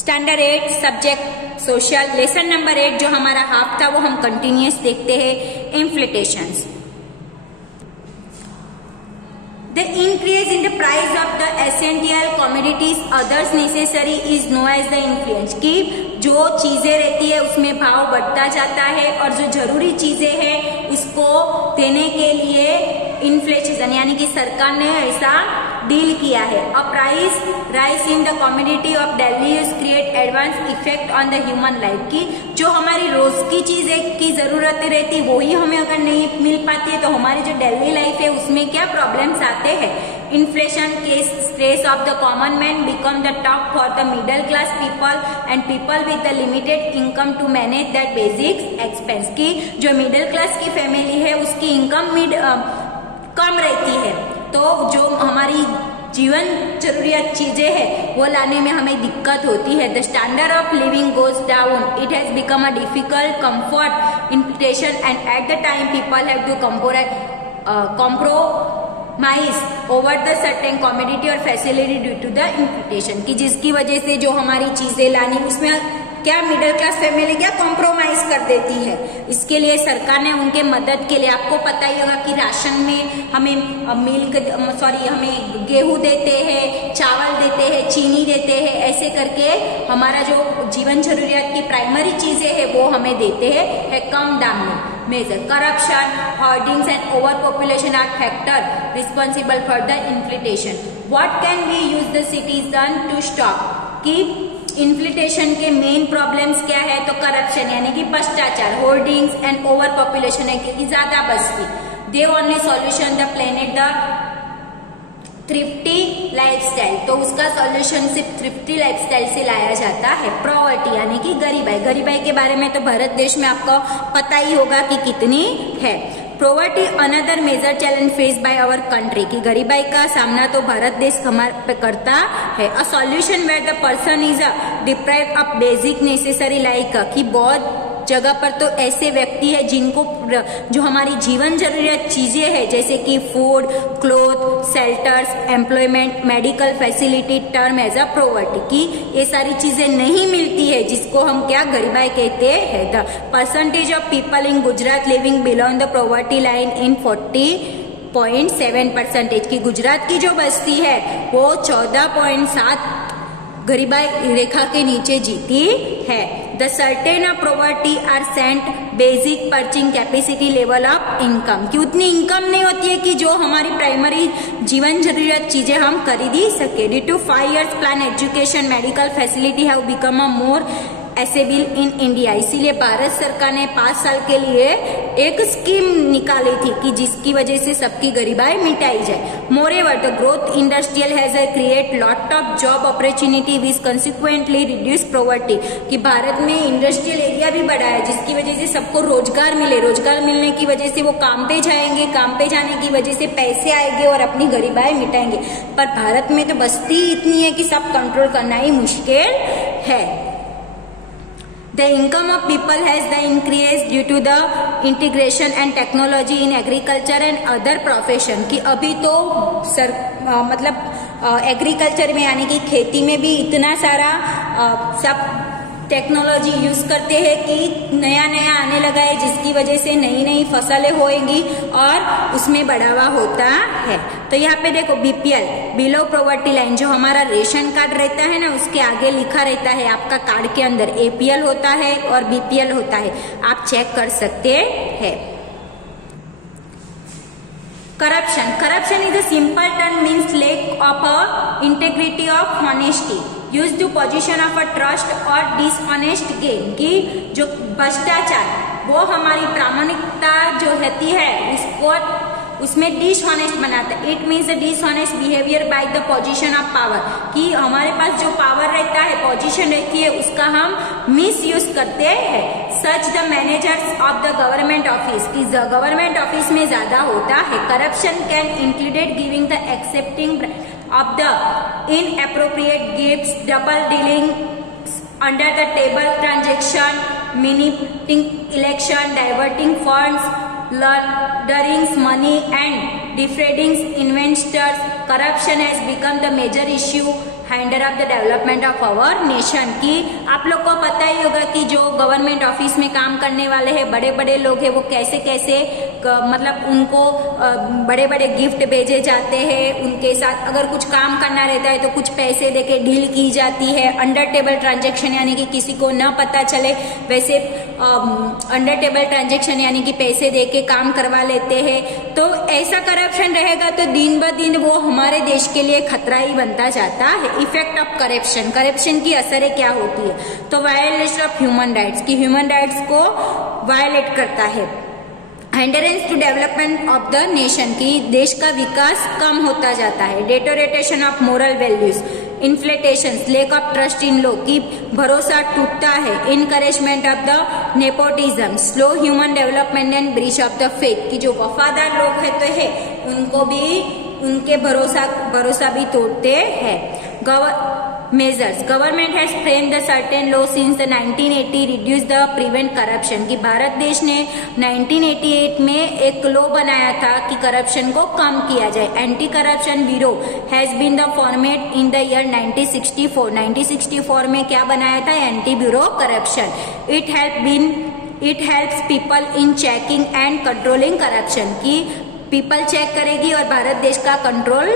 Standard 8 subject social lesson number 8 जो हमारा half था वो हम कंटिन्यूस देखते हैं। Inflations, the increase in the price of the essential commodities others necessary is no as the inflation, की जो चीजें रहती है उसमें भाव बढ़ता जाता है और जो जरूरी चीजें हैं उसको देने के लिए इन्फ्लेशन यानी कि सरकार ने ऐसा डील किया है। A price rise in the commodity of daily use create advance effect on the human life, की जो हमारी रोज की चीजें की जरूरतें रहती वो ही हमें अगर नहीं मिल पाती है तो हमारी जो डेली लाइफ है उसमें क्या प्रॉब्लम्स आते हैं। इन्फ्लेशन के stress of the common man become the top for the middle class people and people with the limited income to manage that basic expense, की जो मिडिल क्लास की फैमिली है उसकी इनकम कम रहती है तो जो हमारी जीवन जरूरियात चीजें हैं वो लाने में हमें दिक्कत होती है। The standard of living goes down, it has become a difficult comfort inflation and at the time people have to compromise over the certain commodity और facility due to the inflation, की जिसकी वजह से जो हमारी चीजें लानी उसमें क्या मिडिल क्लास फैमिली क्या कॉम्प्रोमाइज कर देती है। इसके लिए सरकार ने उनके मदद के लिए, आपको पता ही होगा कि राशन में हमें हमें गेहूं देते हैं, चावल देते हैं, चीनी देते हैं, ऐसे करके हमारा जो जीवन जरूरियात की प्राइमरी चीजें हैं वो हमें देते हैं कम दाम में। Major corruption, hoardings and over population are factor responsible for the inflation. What can be use the citizen to stop, की इन्फ्लेशन के मेन प्रॉब्लम्स क्या है तो करप्शन यानी कि भ्रष्टाचार, होर्डिंग्स एंड ओवर पॉपुलेशन है कि ज्यादा बस्ती। They only solution the planet the thrifty lifestyle, तो उसका सॉल्यूशन सिर्फ थ्रिफ्टी लाइफस्टाइल से लाया जाता है। प्रॉवर्टी यानी कि गरीबाई, गरीबाई के बारे में तो भारत देश में आपको पता ही होगा कि कितनी है। Poverty another major challenge face by our country, की गरीबाई का सामना तो भारत देश हमारे पे करता है। A solution where the person is deprived of basic necessary like, की बहुत जगह पर तो ऐसे व्यक्ति है जिनको जो हमारी जीवन जरूरियत चीजें है जैसे कि food, cloth, shelters, employment, medical facility term as a poverty, की ये सारी चीजें नहीं मिलती है जिसको हम क्या गरीबाई कहते हैं। The percentage of people in Gujarat living below the poverty line in 40.7%, की गुजरात की जो बस्ती है वो 14.7 गरीबाई रेखा के नीचे जीती है। The certain of poverty are sent basic purchasing capacity level of income, की उतनी इनकम नहीं होती है कि जो हमारी प्राइमरी जीवन जरूरत चीजें हम खरीद सके। Due to 5 years plan education medical facility have become a more accessible in India, इसीलिए भारत सरकार ने 5 साल के लिए एक स्कीम निकाली थी कि जिसकी वजह से सबकी गरीबाई मिटाई जाए। Moreover the growth industrial has create lot of job opportunity which consequently reduce poverty, कि भारत में इंडस्ट्रियल एरिया भी बढ़ा है जिसकी वजह से सबको रोजगार मिले, रोजगार मिलने की वजह से वो काम पे जाएंगे, काम पे जाने की वजह से पैसे आएंगे और अपनी गरीबाई मिटाएंगे। पर भारत में तो बस्ती इतनी है कि सब कंट्रोल करना ही मुश्किल है। The income of people has the increased due to the integration and technology in agriculture and other profession, कि अभी तो एग्रीकल्चर में यानी कि खेती में भी इतना सारा सब टेक्नोलॉजी यूज करते हैं कि नया नया आने लगा है जिसकी वजह से नई नई फसलें होएंगी और उसमें बढ़ावा होता है। तो यहाँ पे देखो बीपीएल बिलो प्रोवर्टी लाइन, जो हमारा रेशन कार्ड रहता है ना उसके आगे लिखा रहता है आपका कार्ड के अंदर एपीएल होता है और बीपीएल होता है, आप चेक कर सकते हैं। Corruption, corruption is a simple term means lack of a integrity of honesty use to position of a trust और डिसऑनेस्ट गेन, की जो भ्रष्टाचार वो हमारी प्रामाणिकता जो रहती है उसको उसमें डिसऑनेस्ट बनाता है। It means dishonest behaviour by the position of power, कि हमारे पास जो पावर रहता है, पोजीशन रहती है, उसका हम मिस यूज करते हैं। सच the managers of the government office, की गवर्नमेंट ऑफिस में ज्यादा होता है। Corruption can included giving the accepting of the inappropriate gifts, double dealing, under the table transaction, manipulating election, diverting funds, laundering money and defrauding investors. Corruption has become the major issue hinder of the development of our nation. की आप लोग को पता ही होगा कि जो government office में काम करने वाले हैं, बड़े बड़े लोग हैं, वो कैसे कैसे मतलब उनको बड़े बड़े गिफ्ट भेजे जाते हैं। उनके साथ अगर कुछ काम करना रहता है तो कुछ पैसे देके डील की जाती है। अंडर टेबल ट्रांजेक्शन यानी कि किसी को न पता चले वैसे अंडर टेबल ट्रांजेक्शन यानी कि पैसे देके काम करवा लेते हैं। तो ऐसा करप्शन रहेगा तो दिन ब दिन वो हमारे देश के लिए खतरा ही बनता जाता है। इफेक्ट ऑफ करप्शन, करप्शन की असरें क्या होती है? तो वायलेशन ऑफ ह्यूमन राइट्स, की ह्यूमन राइट्स को वायलेट करता है। Hindrance to development of the nation, की देश का विकास कम होता जाता है। Deterioration of moral values, inflation, lack of trust in law, की भरोसा टूटता है। Encouragement of the nepotism, slow human development and breach of the faith, की जो वफादार लोग है तो है उनको भी उनके भरोसा भी तोड़ते हैं। Measures, government has framed the certain law since the 1980 reduce the prevent corruption, की भारत देश ने 1988 में एक लॉ बनाया था कि करप्शन को कम किया जाए। Anti corruption bureau has been the format in the year 1964। 1964 में क्या बनाया था? Anti bureau corruption. It helps people in checking and controlling corruption, की पीपल चेक करेगी और भारत देश का कंट्रोल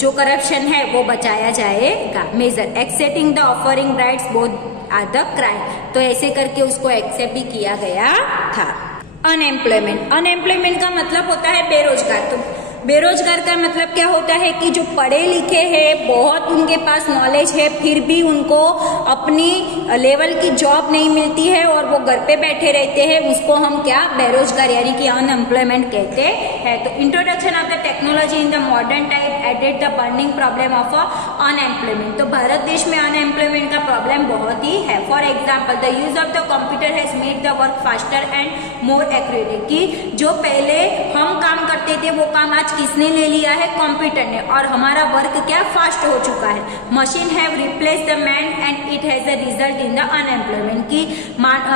जो करप्शन है वो बचाया जाएगा। Major, excepting the offering rights both are the crime, तो ऐसे करके उसको एक्सेप्ट भी किया गया था। अनएम्प्लॉयमेंट, अनएम्प्लॉयमेंट का मतलब होता है बेरोजगार। तो बेरोजगार का मतलब क्या होता है कि जो पढ़े लिखे हैं, बहुत उनके पास नॉलेज है, फिर भी उनको अपनी लेवल की जॉब नहीं मिलती है और वो घर पे बैठे रहते हैं, उसको हम क्या? बेरोजगार यानी कि अनएम्प्लॉयमेंट कहते हैं। तो introduction of the technology in the modern time added the burning problem of unemployment. तो भारत देश में अनएम्प्लॉयमेंट का प्रॉब्लम बहुत ही है। For example, the use of the computer has made the work faster and more accurate, की जो पहले हम काम करते थे वो काम आज किसने ले लिया है? कंप्यूटर ने, और हमारा वर्क क्या? फास्ट हो चुका है। Machine have replace the man and it has a result in the unemployment, की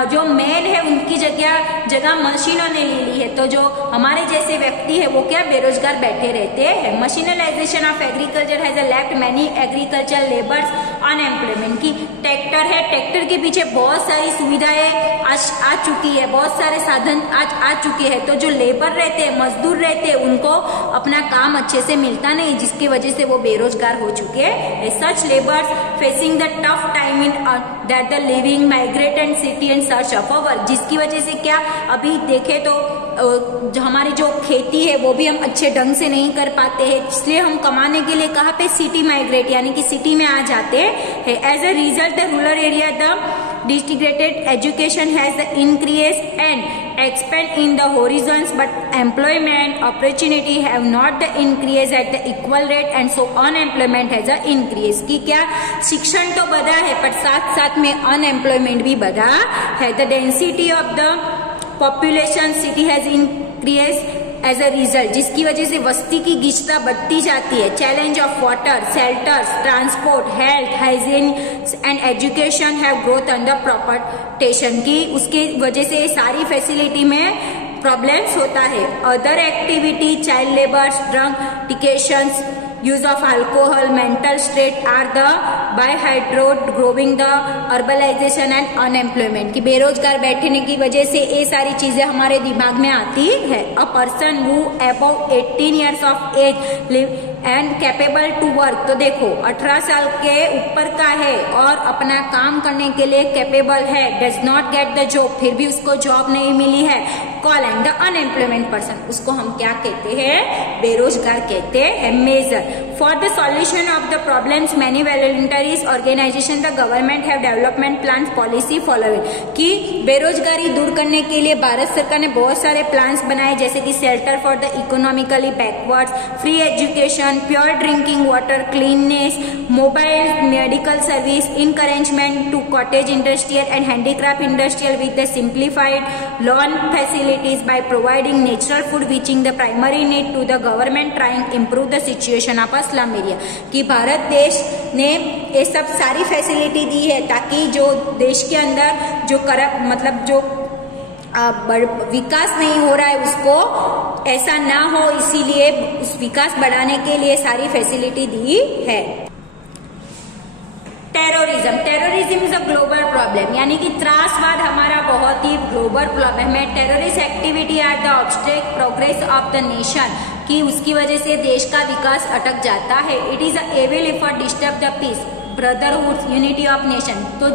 जो मैन है उनकी जगह मशीनों ने ले ली है। तो जो हमारे जैसे व्यक्ति है वो क्या? बेरोजगार बैठे रहते हैं। Mechanization of agriculture has left many agriculture labours unemployment, की ट्रैक्टर है, ट्रैक्टर के पीछे बहुत सारी सुविधाएं आ चुकी है, बहुत सारे साधन आज आ चुके हैं। तो जो लेबर रहते हैं, मजदूर रहते हैं, उनको अपना काम अच्छे से मिलता नहीं, जिसकी वजह से वो बेरोजगार हो चुके हैं। Such labours facing the tough time in that the living migrate and city and search of a work, जिसकी वजह से क्या अभी देखे तो हमारी जो खेती है वो भी हम अच्छे ढंग से नहीं कर पाते हैं, इसलिए हम कमाने के लिए कहाँ पे? सिटी माइग्रेट यानी कि सिटी में आ जाते हैं। As a result the rural area the disintegrated education has the increase and expand in the horizons, but employment opportunity have not the increase at the equal rate and so unemployment has a increase, की क्या? शिक्षण तो बढ़ा है पर साथ साथ में अनएम्प्लॉयमेंट भी बढ़ा है। The density of the population city has increase as a result, जिसकी वजह से वस्ती की गिचता बढ़ती जाती है। Challenge of water, shelters, transport, health, hygiene and education have growth under proportion, की उसकी वजह से सारी फैसिलिटी में प्रॉब्लम्स होता है। Other activity, child labour, drug addictions, use of alcohol, mental state are the byproduct growing the urbanization and unemployment, की बेरोजगार बैठने की वजह से ये सारी चीजें हमारे दिमाग में आती है। A person who above 18 years of age live and capable to work, तो देखो 18 साल के ऊपर का है और अपना काम करने के लिए कैपेबल है, does not get the job, फिर भी उसको जॉब नहीं मिली है, call and the unemployment person, उसको हम क्या कहते हैं? बेरोजगार कहते हैं। Major for the solution of the problems many voluntaries organisation the government have development plan policy following, कि बेरोजगारी दूर करने के लिए भारत सरकार ने बहुत सारे प्लान्स बनाए, जैसे कि shelter for the economically backward, free education, pure drinking water, cleanness, mobile medical service, encouragement to cottage industrial and handicraft industrial with the simplified loan facilities by providing natural food reaching the primary need to the government trying improve the situation of a slum area, कि भारत देश ने ये सब सारी facility दी है ताकि जो देश के अंदर जो मतलब जो विकास नहीं हो रहा है उसको ऐसा ना हो, इसीलिए उस विकास बढ़ाने के लिए सारी फैसिलिटी दी है। Terrorism is a global problem, यानी कि त्रासवाद हमारा बहुत ही ग्लोबल प्रॉब्लम है। Terrorist activity are the obstruct progress of the nation, कि उसकी वजह से देश का विकास अटक जाता है। It is a evil effort disturb the peace, brotherhood, unity of nation. तो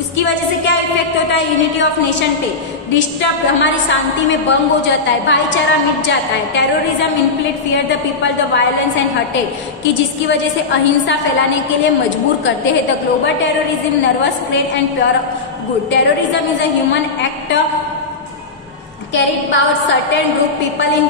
उसकी वजह से क्या इफेक्ट होता है यूनिटी ऑफ नेशन पे, डिस्टर्ब, हमारी शांति में भंग हो जाता है, भाईचारा मिट जाता है। Terrorism inflict fear the people the violence and हटेड, कि जिसकी वजह से अहिंसा फैलाने के लिए मजबूर करते हैं। The global terrorism nervous crane and pure good. Terrorism is a human act carried by certain group people in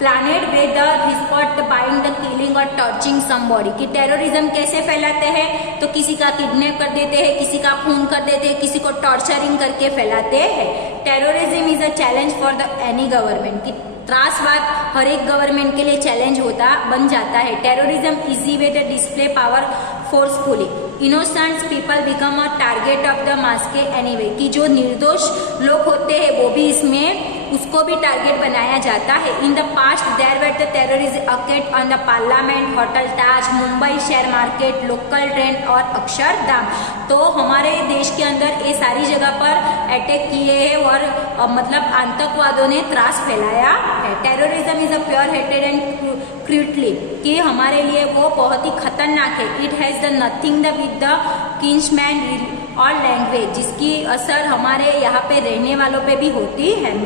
planet with the resort buying the killing or torturing somebody। कि टेररिज्म कैसे फैलाते हैं, तो किसी का किडनैप कर देते हैं, किसी का खून कर देते हैं, किसी को टॉर्चरिंग करके फैलाते हैं। Terrorism is a challenge for the any government, कि त्रासवाद हर एक गवर्नमेंट के लिए चैलेंज होता बन जाता है। Terrorism easy way the display power forcefully, innocent people become a target of the mass के एनीवे, कि जो निर्दोष लोग होते हैं वो भी इसमें उसको भी टारगेट बनाया जाता है। In the past there were the terrorist attack on the parliament, hotel Taj, Mumbai share market, local train और अक्षरधाम। तो हमारे देश के अंदर ये सारी जगह पर अटैक किए हैं और मतलब आतंकवादियों ने त्रास फैलाया है। Terrorism is a pure hated and cruelty, कि हमारे लिए वो बहुत ही खतरनाक है। It has the nothing the with the kinsman और लैंग्वेज, जिसकी असर हमारे यहाँ पे रहने वालों पे भी होती है।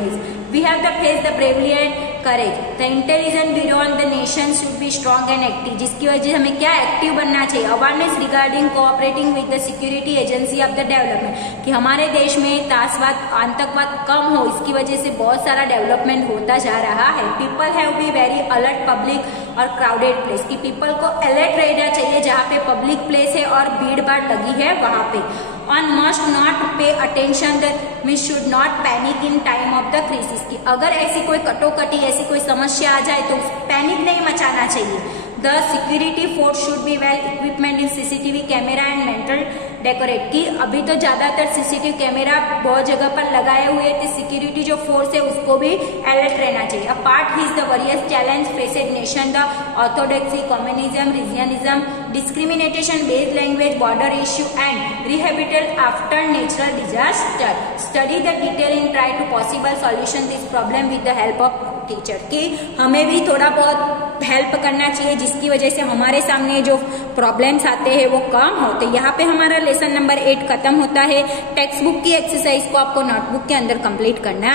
We have the face the bravely and courage. The intelligence bureau on the nation should be strong and active, जिसकी वजह से हमें क्या एक्टिव बनना चाहिए। Awareness regarding cooperating with the security agency of the development, कि हमारे देश में त्रासवाद आतंकवाद कम हो, इसकी वजह से बहुत सारा डेवलपमेंट होता जा रहा है। People have be very alert public और क्राउडेड प्लेस, कि पीपल को अलर्ट रहना चाहिए जहाँ पे पब्लिक प्लेस है और भीड़ भाड़ लगी है वहां पे। On must not pay attention that we should not panic in time of the crisis, कि अगर ऐसी कोई कटोकटी, ऐसी कोई समस्या आ जाए तो पैनिक नहीं मचाना चाहिए। The security force should be well equipment in CCTV camera and mental decorate, की अभी तो ज्यादातर सीसीटीवी कैमरा बहुत जगह पर लगाए हुए थे, सिक्योरिटी जो फोर्स है उसको भी अलर्ट रहना चाहिए। A part is the various challenge faced nation, the orthodoxy, communism, regionism, discrimination based language, border issue and rehabilitation after natural disaster. Study the detail in try to possible solution this problem with the help of teacher, कि हमें भी थोड़ा बहुत help करना चाहिए जिसकी वजह से हमारे सामने जो प्रॉब्लम्स आते हैं वो कम होते। यहाँ पे हमारा लेसन नंबर 8 खत्म होता है। टेक्स्ट बुक की एक्सरसाइज को आपको नोटबुक के अंदर कंप्लीट करना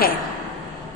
है।